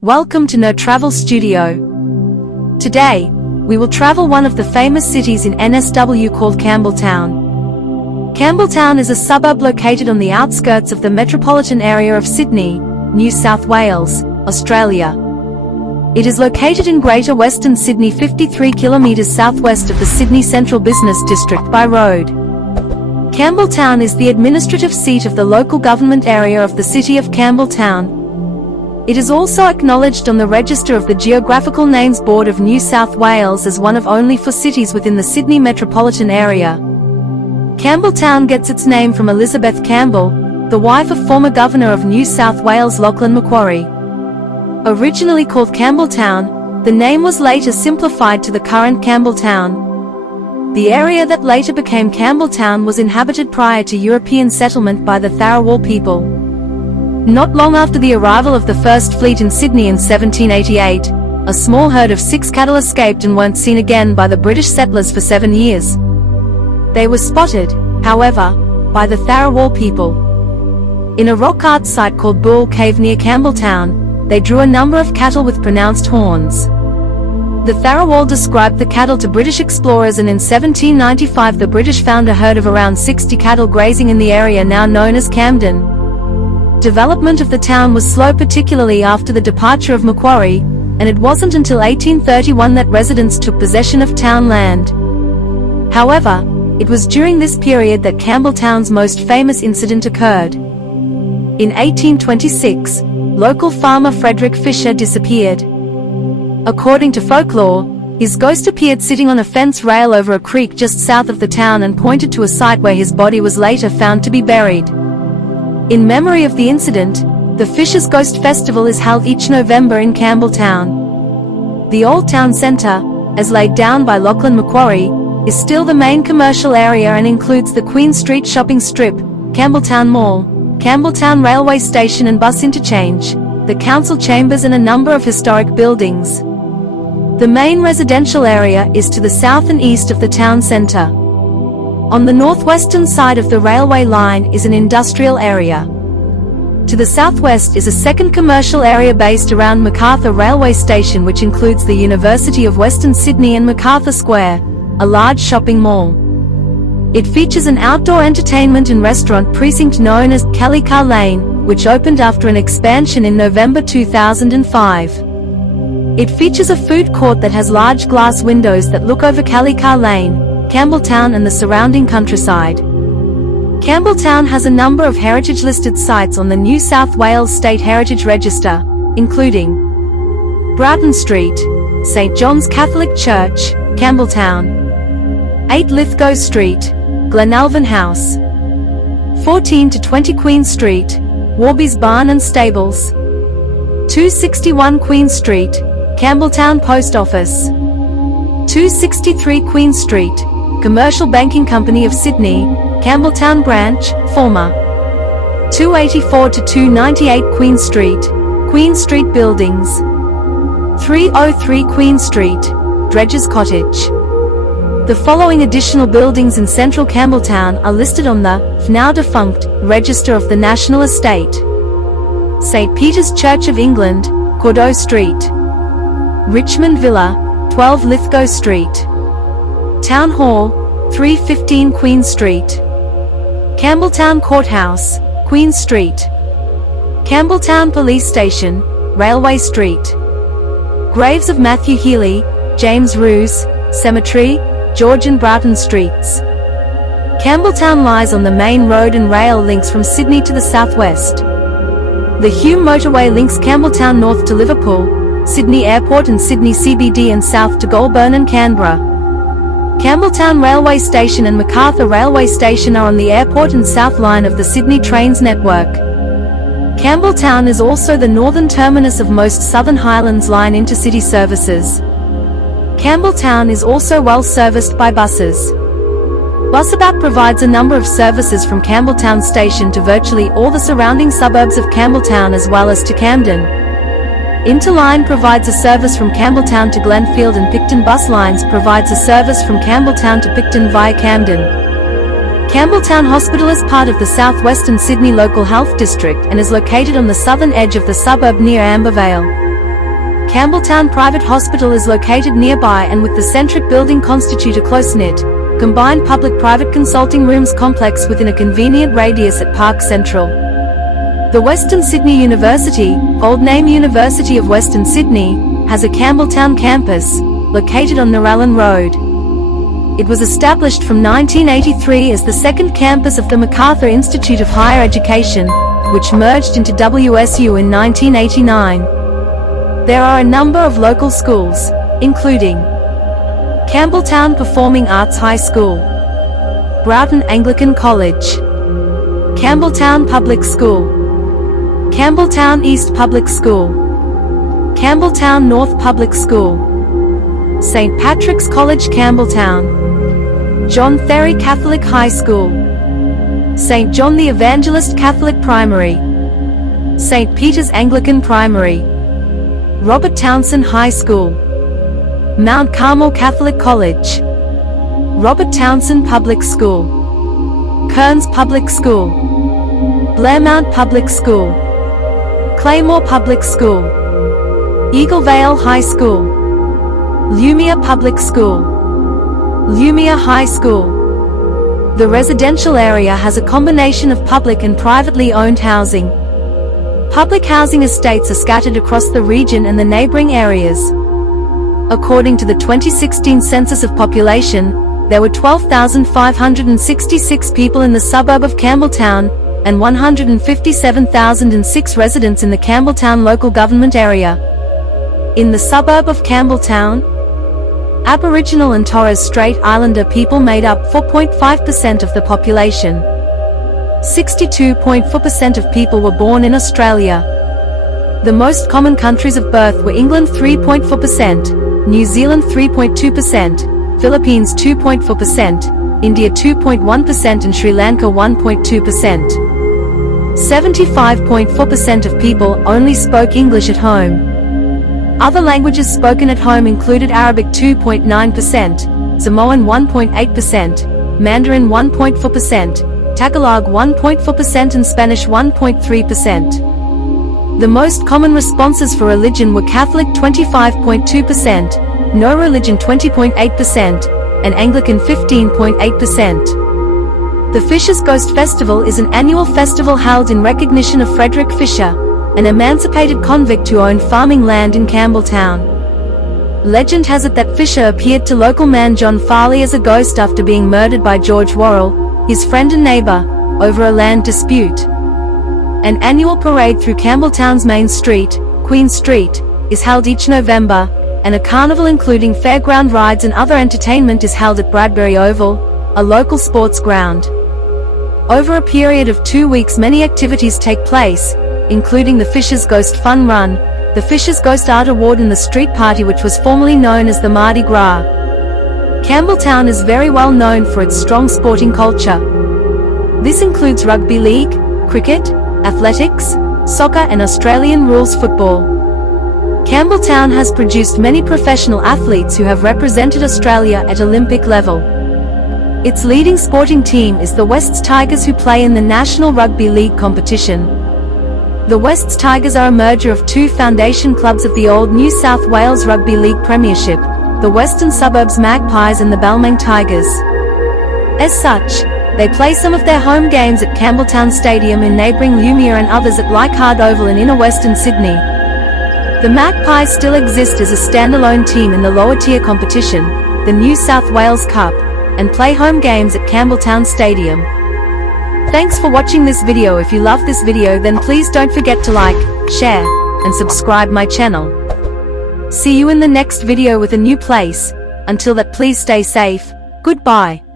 Welcome to No Travel Studio. Today, we will travel one of the famous cities in NSW called Campbelltown. Campbelltown is a suburb located on the outskirts of the metropolitan area of Sydney, New South Wales, Australia. It is located in Greater Western Sydney, 53 kilometres southwest of the Sydney Central Business District by road. Campbelltown is the administrative seat of the local government area of the City of Campbelltown. It is also acknowledged on the Register of the Geographical Names Board of New South Wales as one of only 4 cities within the Sydney metropolitan area. Campbelltown gets its name from Elizabeth Campbell, the wife of former Governor of New South Wales Lachlan Macquarie. Originally called Campbelltown, the name was later simplified to the current Campbelltown. The area that later became Campbelltown was inhabited prior to European settlement by the Tharawal people. Not long after the arrival of the First Fleet in Sydney in 1788, a small herd of 6 cattle escaped and weren't seen again by the British settlers for 7 years. They were spotted, however, by the Tharawal people. In a rock art site called Bull Cave near Campbelltown, they drew a number of cattle with pronounced horns. The Tharawal described the cattle to British explorers, and in 1795 the British found a herd of around 60 cattle grazing in the area now known as Camden. Development of the town was slow, particularly after the departure of Macquarie, and it wasn't until 1831 that residents took possession of town land. However, it was during this period that Campbelltown's most famous incident occurred. In 1826, local farmer Frederick Fisher disappeared. According to folklore, his ghost appeared sitting on a fence rail over a creek just south of the town and pointed to a site where his body was later found to be buried. In memory of the incident, the Fisher's Ghost Festival is held each November in Campbelltown. The old town centre, as laid down by Lachlan Macquarie, is still the main commercial area and includes the Queen Street shopping strip, Campbelltown Mall, Campbelltown Railway Station and bus interchange, the council chambers and a number of historic buildings. The main residential area is to the south and east of the town centre. On the northwestern side of the railway line is an industrial area. To the southwest is a second commercial area based around Macarthur Railway Station, which includes the University of Western Sydney and Macarthur Square, a large shopping mall. It features an outdoor entertainment and restaurant precinct known as Kallikar Lane, which opened after an expansion in November 2005. It features a food court that has large glass windows that look over Kallikar Lane, Campbelltown and the surrounding countryside. Campbelltown has a number of heritage-listed sites on the New South Wales State Heritage Register, including Broughton Street, St John's Catholic Church, Campbelltown, 8 Lithgow Street, Glenalvon House, 14 to 20 Queen Street, Warby's Barn and Stables, 261 Queen Street, Campbelltown Post Office, 263 Queen Street, Commercial Banking Company of Sydney, Campbelltown Branch, former, 284 to 298 Queen Street Buildings, 303 Queen Street, Dredges Cottage. The following additional buildings in central Campbelltown are listed on the, now defunct, Register of the National Estate. St Peter's Church of England, Cordeaux Street, Richmond Villa, 12 Lithgow Street, Town Hall, 315 Queen Street, Campbelltown Courthouse, Queen Street, Campbelltown Police Station, Railway Street, Graves of Matthew Healy, James Roos, Cemetery, George and Broughton Streets. Campbelltown lies on the main road and rail links from Sydney to the southwest. The Hume Motorway links Campbelltown north to Liverpool, Sydney Airport and Sydney CBD and south to Goulburn and Canberra. Campbelltown Railway Station and Macarthur Railway Station are on the airport and south line of the Sydney Trains network. Campbelltown is also the northern terminus of most Southern Highlands Line intercity services. Campbelltown is also well serviced by buses. Busabout provides a number of services from Campbelltown Station to virtually all the surrounding suburbs of Campbelltown as well as to Camden. Interline provides a service from Campbelltown to Glenfield, and Picton Bus Lines provides a service from Campbelltown to Picton via Camden. Campbelltown Hospital is part of the southwestern Sydney Local Health District and is located on the southern edge of the suburb near Ambervale. Campbelltown Private Hospital is located nearby and with the Centric building constitute a close-knit, combined public-private consulting rooms complex within a convenient radius at Park Central. The Western Sydney University, old name University of Western Sydney, has a Campbelltown campus, located on Narellan Road. It was established from 1983 as the second campus of the MacArthur Institute of Higher Education, which merged into WSU in 1989. There are a number of local schools, including Campbelltown Performing Arts High School, Broughton Anglican College, Campbelltown Public School, Campbelltown East Public School, Campbelltown North Public School, St. Patrick's College Campbelltown, John Therry Catholic High School, St. John the Evangelist Catholic Primary, St. Peter's Anglican Primary, Robert Townsend High School, Mount Carmel Catholic College, Robert Townsend Public School, Kearns Public School, Blairmount Public School, Claymore Public School, Eagle Vale High School, Lumia Public School, Lumia High School. The residential area has a combination of public and privately owned housing. Public housing estates are scattered across the region and the neighboring areas. According to the 2016 census of population, there were 12,566 people in the suburb of Campbelltown, and 157,006 residents in the Campbelltown local government area. In the suburb of Campbelltown, Aboriginal and Torres Strait Islander people made up 4.5% of the population. 62.4% of people were born in Australia. The most common countries of birth were England 3.4%, New Zealand 3.2%, Philippines 2.4%, India 2.1% and Sri Lanka 1.2%. 75.4% of people only spoke English at home. Other languages spoken at home included Arabic 2.9%, Samoan 1.8%, Mandarin 1.4%, Tagalog 1.4% and Spanish 1.3%. The most common responses for religion were Catholic 25.2%, no religion 20.8%, and Anglican 15.8%. The Fisher's Ghost Festival is an annual festival held in recognition of Frederick Fisher, an emancipated convict who owned farming land in Campbelltown. Legend has it that Fisher appeared to local man John Farley as a ghost after being murdered by George Worrell, his friend and neighbor, over a land dispute. An annual parade through Campbelltown's main street, Queen Street, is held each November, and a carnival including fairground rides and other entertainment is held at Bradbury Oval, a local sports ground. Over a period of 2 weeks many activities take place, including the Fisher's Ghost Fun Run, the Fisher's Ghost Art Award and the Street Party which was formerly known as the Mardi Gras. Campbelltown is very well known for its strong sporting culture. This includes rugby league, cricket, athletics, soccer and Australian rules football. Campbelltown has produced many professional athletes who have represented Australia at Olympic level. Its leading sporting team is the Wests Tigers who play in the National Rugby League competition. The Wests Tigers are a merger of two foundation clubs of the old New South Wales Rugby League Premiership, the Western Suburbs Magpies and the Balmain Tigers. As such, they play some of their home games at Campbelltown Stadium in neighbouring Lumia and others at Leichhardt Oval in inner Western Sydney. The Magpies still exist as a standalone team in the lower tier competition, the New South Wales Cup, and play home games at Campbelltown Stadium. Thanks for watching this video. If you love this video then please don't forget to like, share, and subscribe my channel. See you in the next video with a new place. Until that please stay safe. Goodbye.